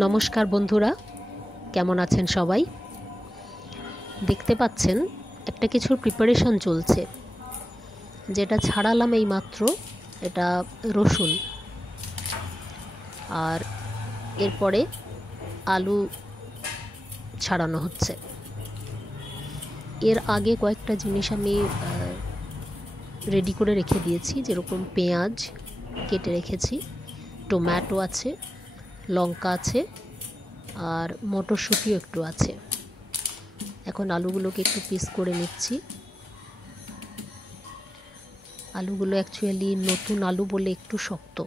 নমস্কার বন্ধুরা, কেমন আছেন সবাই? দেখতে পাচ্ছেন একটা কিছুর প্রিপারেশন চলছে, যেটা ছাড়ালাম এইমাত্র। এটা রসুন, আর এরপরে আলু ছাড়ানো হচ্ছে। এর আগে কয়েকটা জিনিস আমি রেডি করে রেখে দিয়েছি, যেরকম পেঁয়াজ কেটে রেখেছি, টমেটো আছে, লঙ্কা আছে, আর মটরশুঁটিও একটু আছে। এখন আলুগুলোকে একটু পিস করে নিচ্ছি। আলুগুলো অ্যাকচুয়ালি নতুন আলু বলে একটু শক্ত।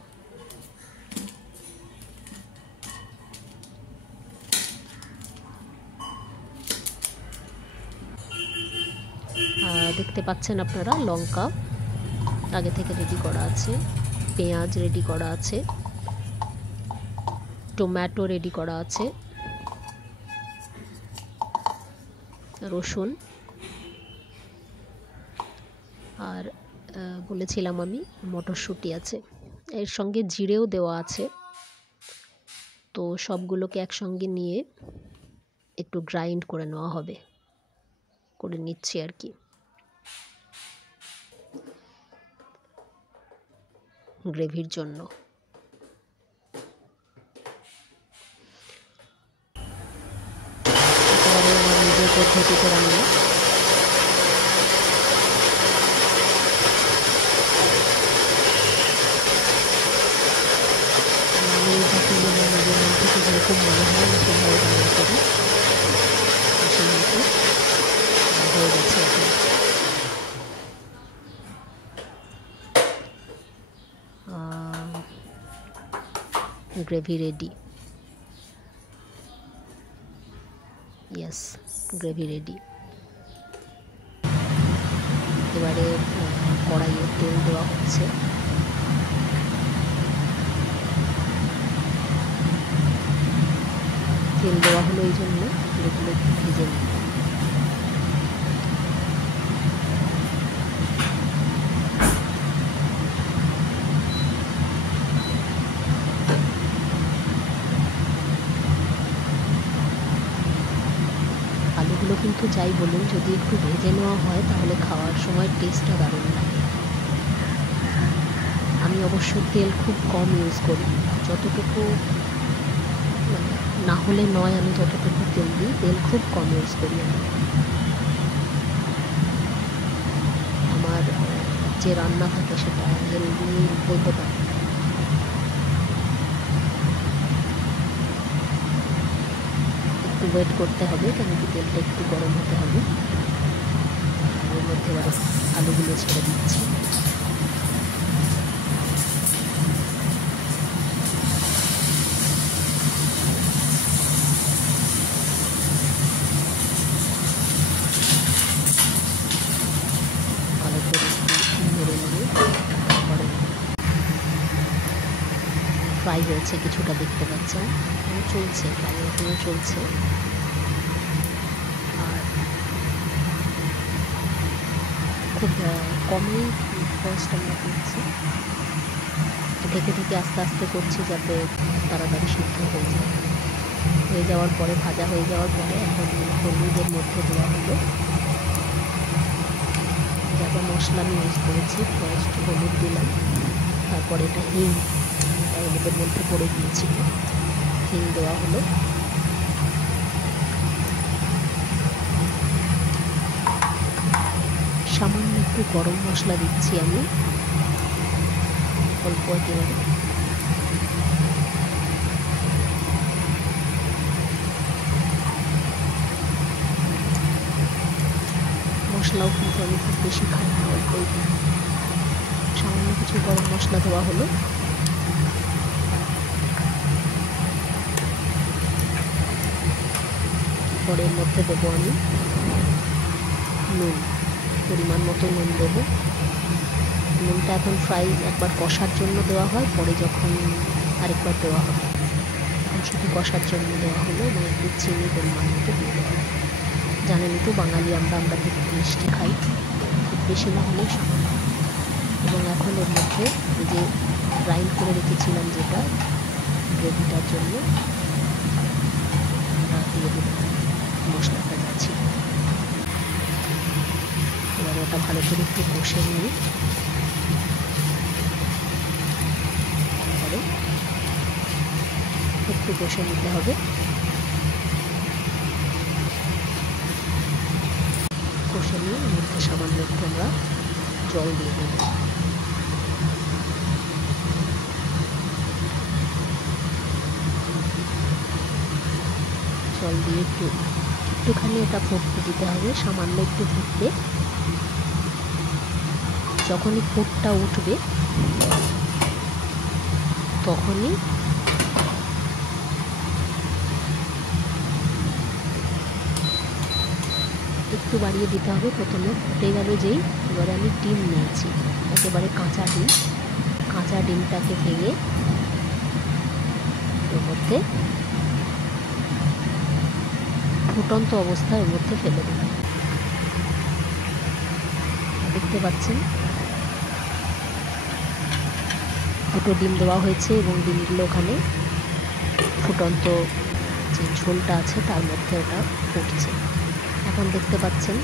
দেখতে পাচ্ছেন আপনারা, লঙ্কা আগে থেকে রেডি করা আছে, পেঁয়াজ রেডি করা আছে, টমেটো রেডি করা আছে, রসুন, আর বলেছিলাম আমি মটরশুঁটি আছে, এর সঙ্গে জিরেও দেওয়া আছে। তো সবগুলোকে একসঙ্গে নিয়ে একটু গ্রাইন্ড করে নেওয়া হবে, করে নিচ্ছি আর কি, গ্রেভির জন্য। একেবারে আমার নিজের পদ্ধতিতে রান্না। আমি যাকে নিজের মন থেকে যেরকম মনে হয় আমি সেভাবে রান্না করি, সেই মতো হয়ে গেছে এখন। Gravy ready. Yes, gravy ready. এবারে কড়াইয়ে তেল দেওয়া হচ্ছে। তেল দেওয়া হলো এই জন্য এগুলো একটু ভেজে নিই। আলুগুলো কিন্তু যাই বলুন, যদি একটু ভেজে নেওয়া হয় তাহলে খাওয়ার সময় টেস্টটা দারুণ লাগে। আমি অবশ্য তেল খুব কম ইউজ করি, যতটুকু মানে না হলে নয়, আমি যতটুকু তেল দিই, তেল খুব কম ইউজ করি আমি। আমার যে রান্না থাকে সেটা হেলদি বলতে পারি। একটু ওয়েট করতে হবে, কেন কি তেলটা একটু গরম হতে হবে। এর মধ্যে আলুগুলো ছেড়ে দিচ্ছি। ভালো করে একটু নেড়ে নিয়ে তারপরে ফ্রাই হয়েছে কিছুটা, দেখতে পাচ্ছেন চলছে, ফ্রাই এখনো চলছে। আর খুব কমই ফার্স্ট আমরা করছি, ঢেকে ঢেকে আস্তে আস্তে করছি যাতে তাড়াতাড়ি সিদ্ধ হয়ে যায়। হয়ে যাওয়ার পরে, ভাজা হয়ে যাওয়ার পরে এখন হলুদের মধ্যে দেওয়া হলো যা যা মশলা আমি ইউজ করেছি। ফার্স্ট হলুদ দিলাম, তারপরে এটা হিং, এটা হলুদের মধ্যে পড়ে গিয়েছিল, হিং দেওয়া হলো। সামান্য একটু গরম মশলা দিচ্ছি আমি, অল্প একেবারে। মশলাও কিন্তু আমি খুব বেশি খাই না, অল্পই দিই। সামান্য কিছু গরম মশলা দেওয়া হলো। পরে এর মধ্যে দেবো আমি নুন, পরিমাণ মতো নুন দেবো। নুনটা এখন ফ্রাই একবার কষার জন্য দেওয়া হয়, পরে যখন আরেকবার দেওয়া হবে, এখন শুধু কষার জন্য দেওয়া হলো, এবং একটু চিনি পরিমাণ মতো দিয়ে দেওয়া হবে। জানেনই তো বাঙালি আমরা একটু মিষ্টি খাই, খুব বেশি না হলেও সামান্য। এবং এখন এর মধ্যে এই যে গ্রাইন্ড করে রেখেছিলাম যেটা গ্রেভিটার জন্য, ওটা দিয়ে দিলাম, মশলাটা যাচ্ছি। এবার ওটা ভালো করে একটু কষে নিয়ে তারপরে একটু কষে নিতে হবে। কষে নিয়ে এর মধ্যে সামান্য একটু আমরা জল দিয়ে দেব। জল দিয়ে একটুখানি এটা ফুটতে দিতে হবে, সামান্য একটু ফুটবে। যখনই ফুটটা উঠবে তখনই একটু বাড়িয়ে দিতে হবে। প্রথমে ফুটে গেল যেই, এবারে আমি ডিম নিয়েছি, একেবারে কাঁচা ডিম। কাঁচা ডিমটাকে ভেঙে এর মধ্যে ফুটন্ত অবস্থায় এর মধ্যে ফেলে দিলাম। দেখতে পাচ্ছেন দুটো ডিম দেওয়া হয়েছে এবং ডিমগুলো ওখানে ফুটন্ত যে ঝোলটা আছে তার মধ্যে ওটা ফুটছে। এখন দেখতে পাচ্ছেন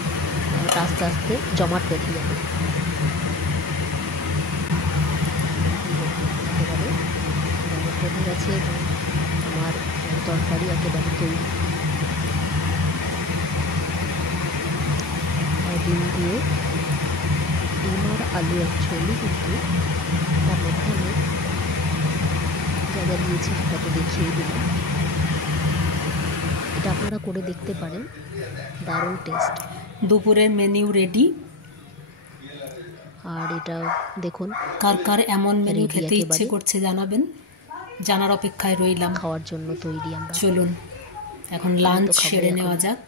ওটা আস্তে আস্তে জমাট বেঁধে যাবে। একেবারে জমাট বেঁধে গেছে এবং আমার তরকারি একেবারে তৈরি। ডিম দিয়ে, ডিম আর আলু অ্যাকচুয়ালি, কিন্তু তার মধ্যে আমি যা যা দিয়েছি সেটা তো দেখিয়ে দিলাম। এটা আপনারা করে দেখতে পারেন, দারুণ টেস্ট। দুপুরের মেনু রেডি। আর এটা দেখুন, কার কার এমন মেনু খেতে ইচ্ছে করছে জানাবেন, জানার অপেক্ষায় রইলাম। খাওয়ার জন্য তৈরি আমরা। চলুন এখন লাঞ্চ সেরে নেওয়া যাক।